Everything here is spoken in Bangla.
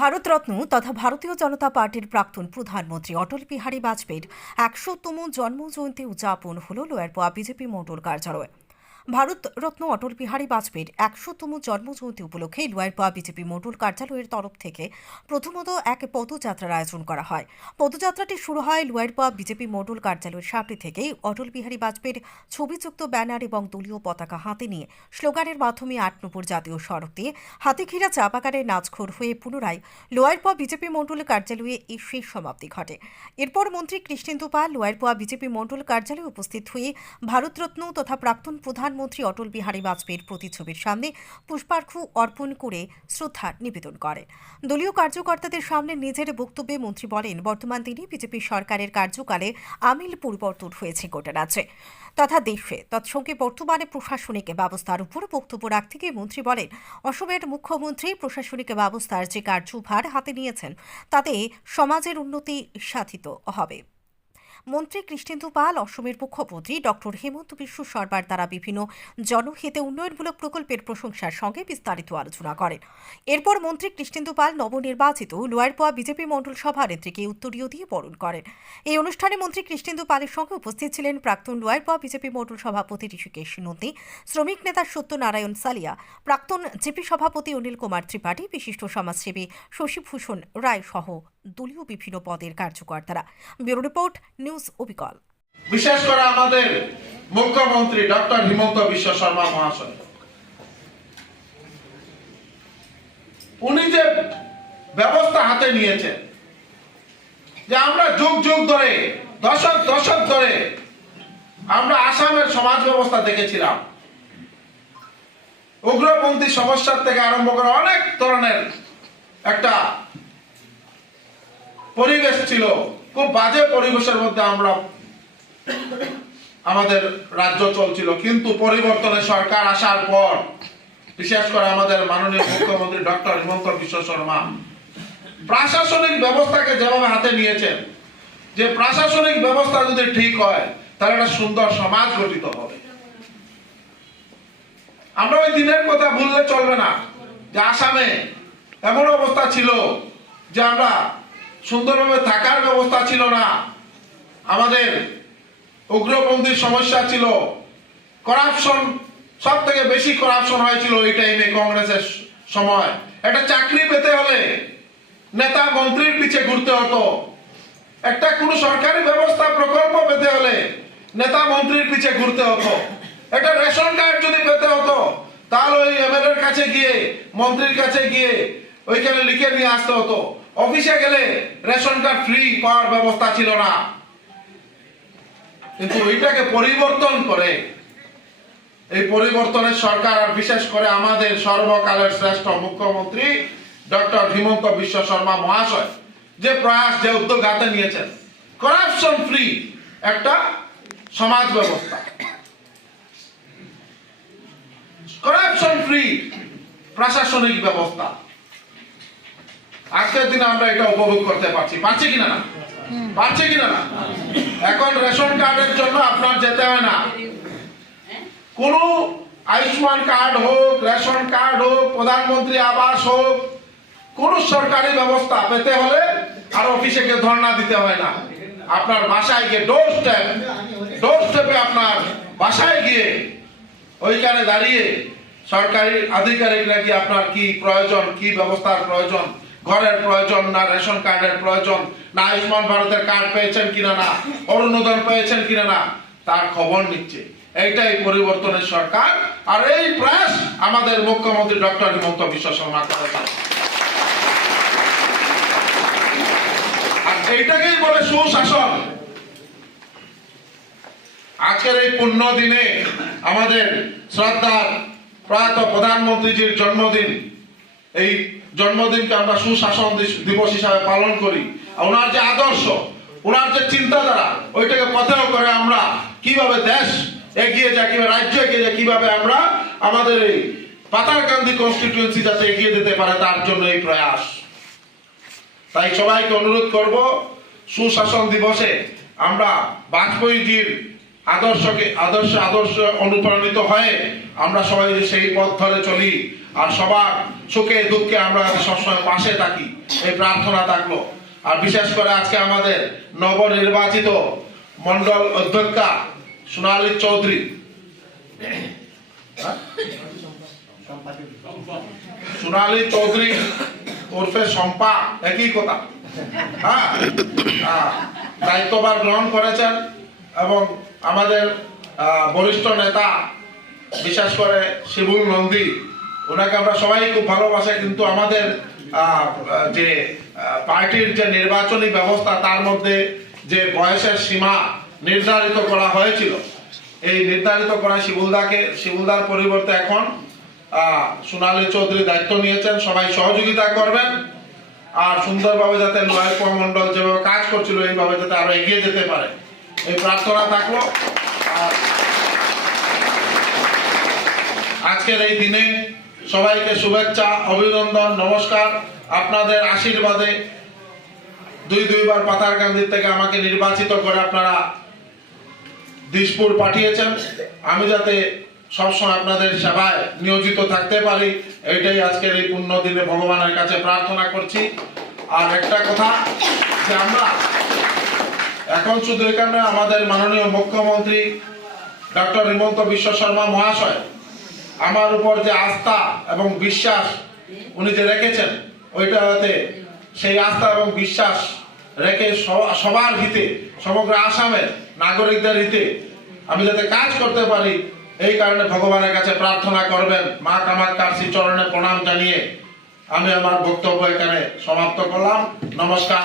ভারতরত্ন তথা ভারতীয় জনতা পার্টির প্রাক্তন প্রধানমন্ত্রী অটল বিহারী বাজপেয়ীর একশোতম জন্মজয়ন্তী উদযাপন হল লোয়ারপোয়া বিজেপি মন্ডল কার্যালয়ে। ভারতরত্ন অটল বিহারী বাজপেয়ীর একশোতম জন্মজয়ন্তী উপলক্ষে লোয়ারপোয়া বিজেপি মন্ডল কার্যালয়ের তরফ থেকে প্রথমত এক পদযাত্রার আয়োজন করা হয়। পদযাত্রাটি শুরু হয় লোয়ারপোয়া বিজেপি মন্ডল কার্যালয়ের সামনে থেকেই অটল বিহারী বাজপেয়ীর ছবিযুক্ত ব্যানার এবং দলীয় পতাকা হাতে নিয়ে স্লোগানের মাধ্যমে আট জাতীয় সড়ক দিয়ে হাতিখিরা চা বাগানের নাচখোর হয়ে পুনরায় লোয়ারপোয়া বিজেপি মন্ডল কার্যালয়ে এই শেষ সমাপ্তি ঘটে। এরপর মন্ত্রী কৃষ্ণেন্দু পাল লোয়ারপোয়া বিজেপি মন্ডল কার্যালয়ে উপস্থিত হয়ে ভারতরত্ন তথা প্রাক্তন প্রধানমন্ত্রী অটল বিহারী বাজপেয়ীর প্রতিছবির সামনে পুষ্পার্ঘ্য অর্পণ করে শ্রদ্ধা নিবেদন করেন। দলীয় কার্যকর্তাদের সামনে নিজের বক্তব্যে মন্ত্রী বলেন, বর্তমান দিনে বিজেপি সরকারের কার্যকালে আমিল পরিবর্তন হয়েছে গোটা রাজ্যে। তথা দেশে তৎসঙ্গে বর্তমানে প্রশাসনিক ব্যবস্থার উপর বক্তব্য রাখতে গিয়ে মন্ত্রী বলেন, অসমের মুখ্যমন্ত্রী প্রশাসনিক ব্যবস্থার যে কার্যভার হাতে নিয়েছেন, তাতে সমাজের উন্নতি সাধিত হবে। মন্ত্রী কৃষ্ণেন্দু পাল, অসমের মুখ্যমন্ত্রী ডক্টর হেমন্ত বিশ্ব শর্মার দ্বারা বিভিন্ন জনহিতে উন্নয়নমূলক প্রকল্পের প্রশংসার সঙ্গে বিস্তারিত আলোচনা করেন। এরপর মন্ত্রী কৃষ্ণেন্দু পাল নবনির্বাচিত লোয়ারপোয়া বিজেপি মণ্ডল সভানেত্রীকে উত্তরীয় দিয়ে বরণ করেন। এই অনুষ্ঠানে মন্ত্রী কৃষ্ণেন্দু পালের সঙ্গে উপস্থিত ছিলেন প্রাক্তন লোয়ারপোয়া বিজেপি মণ্ডল সভাপতি ঋষিকেশ নন্দী, শ্রমিক নেতা সত্যনারায়ণ সালিয়া, প্রাক্তন জেপি সভাপতি অনিল কুমার ত্রিপাঠী, বিশিষ্ট সমাজসেবী শশীভূষণ রায় সহ দলীয় বিভিন্ন পদের কার্যকর্তারা। ব্যুরো রিপোর্ট, নিউজ অবিকল। বিশেষ করে আমাদের মুখ্যমন্ত্রী ডক্টর হিমন্ত বিশ্ব শর্মা মহাশয়। উনি যে ব্যবস্থা হাতে নিয়েছেন, যে আমরা যুগ যুগ ধরে, দশক দশক ধরে আমরা আসামের সমাজ ব্যবস্থা দেখেছিলাম। উগ্রপন্থী সমস্যার থেকে আরম্ভ করে অনেক ধরনের একটা পরিবেশ ছিল। খুব বাজে পরিবেশের মধ্যে আমরা আমাদের রাজ্য চলছিল। কিন্তু পরিবর্তনের সরকার আসার পর, বিশেষ করে আমাদের মাননীয় মুখ্যমন্ত্রী ডক্টর হিমন্ত বিশ্ব শর্মা, প্রশাসনিক ব্যবস্থাকে যেভাবে হাতে নিয়েছেন, যে প্রশাসনিক ব্যবস্থা যদি ঠিক হয়, তাহলে একটা সুন্দর সমাজ গঠিত হবে। আমরা ওই দিনের কথা ভুললে চলবে না। যে আসামে এমন অবস্থা ছিল যে আমরা সুন্দরভাবে থাকার ব্যবস্থা ছিল না। আমাদের উগ্রপন্থীর সমস্যা ছিল। করাপশন সব থেকে বেশি করাপশন হয়েছিল এই টাইমে কংগ্রেসের সময়। একটা চাকরি পেতে হলে নেতা মন্ত্রীর পিছে ঘুরতে হতো। একটা কোনো সরকারি ব্যবস্থা প্রকল্প পেতে হলে নেতা মন্ত্রীর পিছে ঘুরতে হতো। একটা রেশন কার্ড যদি পেতে হতো, তাহলে ওই এমএলএর কাছে গিয়ে, মন্ত্রীর কাছে গিয়ে ওইখানে লিখে নিয়ে আসতে হতো। অফিসে গেলে রেশন কার্ড ফ্রি পাওয়ার ব্যবস্থা ছিল না। কিন্তু ওইটাকে পরিবর্তন করে, এই পরিবর্তনের সরকার আর বিশেষ করে আমাদের সর্বকালের শ্রেষ্ঠ মুখ্যমন্ত্রী ডক্টর হিমন্ত বিশ্ব শর্মা মহাশয় যে প্রয়াস, যে উদ্যোগ হাতে নিয়েছেন করাপশন ফ্রি একটা সমাজ ব্যবস্থা। করাপশন ফ্রি প্রশাসনিক ব্যবস্থা। আজকের দিনে আমরা এটা উপভোগ করতে পারছি। পারছি কিনা না? পারছি কিনা না? এখন রেশন কার্ডের জন্য আপনার যেতে হয় না। কোন আয়ুষ্মান কার্ড হোক, রেশন কার্ড হোক, প্রধানমন্ত্রী আবাস হোক, কোন সরকারি ব্যবস্থা পেতে হলে আর অফিসে গিয়ে ধর্ণা দিতে হয় না। আপনার বাসায় গিয়ে ডোর স্টেপ ডোর স্টেপে আপনার বাসায় গিয়ে ওইখানে দাঁড়িয়ে সরকারি আধিকারিকরা কি আপনার কি প্রয়োজন, কি ব্যবস্থার প্রয়োজন? ঘরের প্রয়োজন না রেশন কার্ডের প্রয়োজন? না আয়ুষ্মান ভারতের কার্ড পেয়েছেন কিনা না? অরুণোদয় পেয়েছেন কিনা না? তার খবর নিচ্ছে। এইটাই পরিবর্তনের সরকার। আর এই প্রয়াস আমাদের মুখ্যমন্ত্রী ডক্টর হিমন্ত বিশ্ব শর্মা করেছেন। আর এইটাকেই বলে সুশাসন। আজকের এই পুণ্য দিনে আমাদের শ্রদ্ধার প্রয়াত প্রধানমন্ত্রীজির জন্মদিন এই জন্মদিনকে আমরা সুশাসন দিবস হিসাবে পালন করি। ওনার যে আদর্শ, ওনার যে চিন্তাধারা, ওইটাকে পথেও করে আমরা কীভাবে দেশ এগিয়ে যায়, কীভাবে রাজ্য এগিয়ে যায়, কীভাবে আমরা আমাদের এই পাতারকান্দি কনস্টিটিউয়েন্সি যাতে এগিয়ে যেতে পারে, তার জন্য এই প্রয়াস। তাই সবাইকে অনুরোধ করব, সুশাসন দিবসে আমরা বাজপেয়ীজির আদর্শকে আদর্শ আদর্শ অনুপ্রাণিত হয়ে আমরা সবাই সেই পথ ধরে চলি। আর সবার সুখে দুঃখে আমরা সবসময় পাশে থাকি। এই প্রার্থনা থাকল। আর বিশেষ করে আজকে আমাদের নবনির্বাচিত মন্ডল অধ্যক্ষা সোনালী চৌধুরী। হ্যাঁ? সোনালী চৌধুরী ওরফে শম্পা একই কথা। হ্যাঁ? আহ, দায়িত্বভার গ্রহণ করেছেন এবং আমাদের বরিষ্ঠ নেতা বিশেষ করে শিবুল নন্দী ওনাকে আমরা সবাই খুব ভালোবাসে, কিন্তু আমাদের যে পার্টির যে নির্বাচনী ব্যবস্থা, তার মধ্যে যে বয়সের সীমা নির্ধারিত করা হয়েছিল, এই নির্ধারিত করা শিবুলদাকে, শিবুলদার পরিবর্তে এখন সোনালী চৌধুরী দায়িত্ব নিয়েছেন, সবাই সহযোগিতা করবেন, আর সুন্দরভাবে যাতে লয়ের মন্ডল যেভাবে কাজ করছিল, এইভাবে যাতে আরও এগিয়ে যেতে পারে। এই প্রার্থনা থাকল। আজকের এই দিনে সবাইকে শুভেচ্ছা, অভিনন্দন, নমস্কার। আপনাদের আশীর্বাদে দুই দুইবার পাতার পাথারকান্দির থেকে আমাকে নির্বাচিত করে আপনারা দিশপুর পাঠিয়েছেন। আমি যাতে সবসময় আপনাদের সেবায় নিয়োজিত থাকতে পারি, এইটাই আজকের এই পুণ্য দিনে ভগবানের কাছে প্রার্থনা করছি। আর একটা কথা যে আমরা এখন শুধু এখানে আমাদের মাননীয় মুখ্যমন্ত্রী ডক্টর হিমন্ত বিশ্ব শর্মা মহাশয় আমার উপর যে আস্থা এবং বিশ্বাস উনি যে রেখেছেন, ওইটাতে সেই আস্থা এবং বিশ্বাস রেখে সবার হিতে, সমগ্র আসামের নাগরিকদের হিতে আমি যাতে কাজ করতে পারি, এই কারণে ভগবানের কাছে প্রার্থনা করবেন, মা কামাক্ষার শ্রী চরণে প্রণাম জানিয়ে আমি আমার বক্তব্য এখানে সমাপ্ত করলাম। নমস্কার।